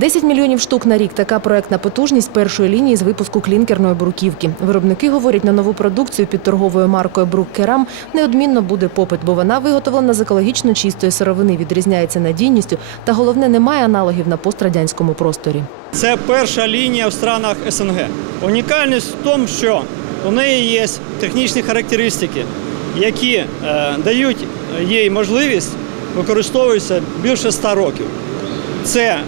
10 мільйонів штук на рік – така проектна потужність першої лінії з випуску клінкерної бруківки. Виробники говорять, на нову продукцію під торговою маркою «Брук Керам» неодмінно буде попит, бо вона виготовлена з екологічно чистої сировини, відрізняється надійністю та, головне, немає аналогів на пострадянському просторі. Це перша лінія в странах СНГ. Унікальність в тому, що у неї є технічні характеристики, які е, дають їй можливість використовуватися більше ста років. Це е,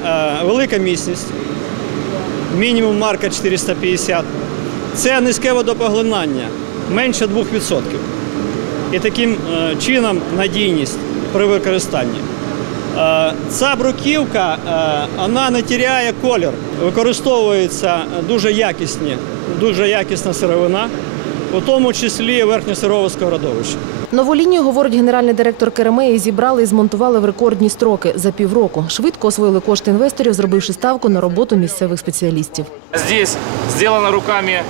велика міцність, мінімум марка 450. Це низьке водопоглинання, менше 2%. І таким е, чином надійність при використанні. Е, Ця бруківка вона не тіряє колір, використовується дуже якісні, дуже якісна сировина, у тому числі верхньосировського родовища. Нову лінію, говорить генеральний директор Керемеї, зібрали і змонтували в рекордні строки за півроку. Швидко освоїли кошти інвесторів, зробивши ставку на роботу місцевих спеціалістів. Здесь зроблено руками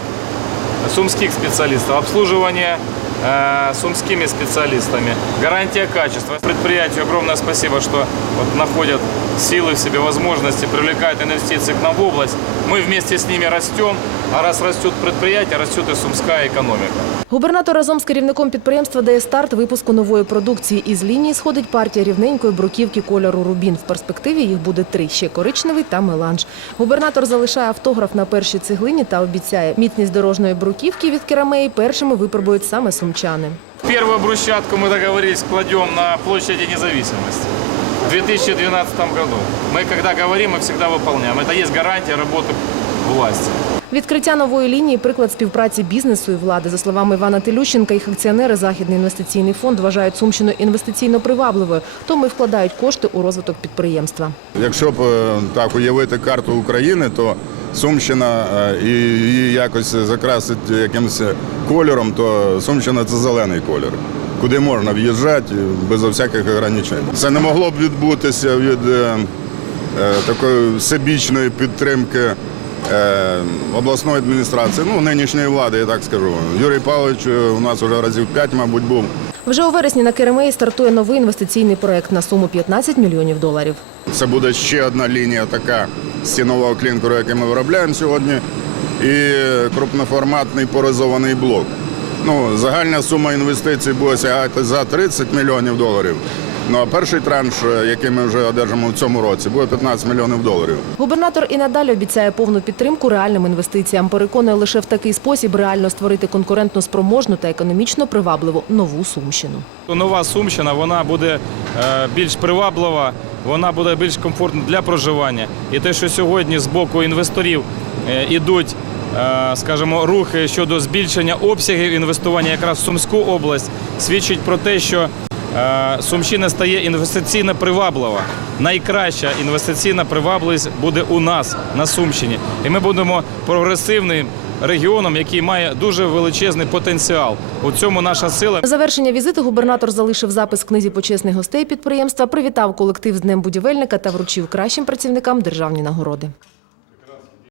сумських спеціалістів, обслуживание э, сумскими специалистами, гарантия качества. Предприятию огромное спасибо, что вот находят силы в себе, возможности, привлекают инвестиции к нам в область. Мы вместе с ними растем, а раз растет предприятие, растет и сумская экономика. Губернатор разом з керівником підприємства дає старт випуску нової продукції. Із лінії сходить партія рівненької бруківки кольору Рубін. В перспективі їх буде три – ще коричневий та меланж. Губернатор залишає автограф на першій цеглині та обіцяє, міцність дорожньої бруківки від керамеї першими випробують саме сумчани. Первую брусчатку мы договорились кладем на площади независимости в 2012 году. Мы когда говорим, мы всегда выполняем. Это есть гарантия работы власти. Відкриття нової лінії – приклад співпраці бізнесу і влади. За словами Івана Телющенка, їх акціонери Західний інвестиційний фонд вважають Сумщину інвестиційно привабливою, тому й вкладають кошти у розвиток підприємства. Якщо б е, так уявити карту України, то Сумщина е, і її якось закрасити якимось кольором, то Сумщина це зелений кольор, куди можна в'їжджати без всяких ограничень. Це не могло б відбутися від е, е, такої всебічної підтримки. Е, Обласної адміністрації, ну нинішньої влади, я так скажу. Юрій Павлович е, у нас вже разів п'ять, мабуть, був. Вже у вересні на Керемеї стартує новий інвестиційний проект на суму 15 мільйонів доларів. Це буде ще одна лінія така стінового клінкеру, який ми виробляємо сьогодні, і крупноформатний поризований блок. Ну, загальна сума інвестицій буде сягати за 30 мільйонів доларів. Ну а перший транш, який ми вже одержимо в цьому році, буде 15 мільйонів доларів. Губернатор і надалі обіцяє повну підтримку реальним інвестиціям. Переконує лише в такий спосіб реально створити конкурентно спроможну та економічно привабливу нову Сумщину. Нова Сумщина вона буде е, більш приваблива, вона буде більш комфортна для проживання. І те, що сьогодні з боку інвесторів е, ідуть, е, скажімо, рухи щодо збільшення обсягів інвестування якраз в Сумську область, свідчить про те, що е, Сумщина стає інвестиційно приваблива. Найкраща інвестиційна привабливість буде у нас на Сумщині. І ми будемо прогресивним регіоном, який має дуже величезний потенціал. У цьому наша сила. Завершення візиту губернатор залишив запис в книзі почесних гостей підприємства, привітав колектив з Днем будівельника та вручив кращим працівникам державні нагороди.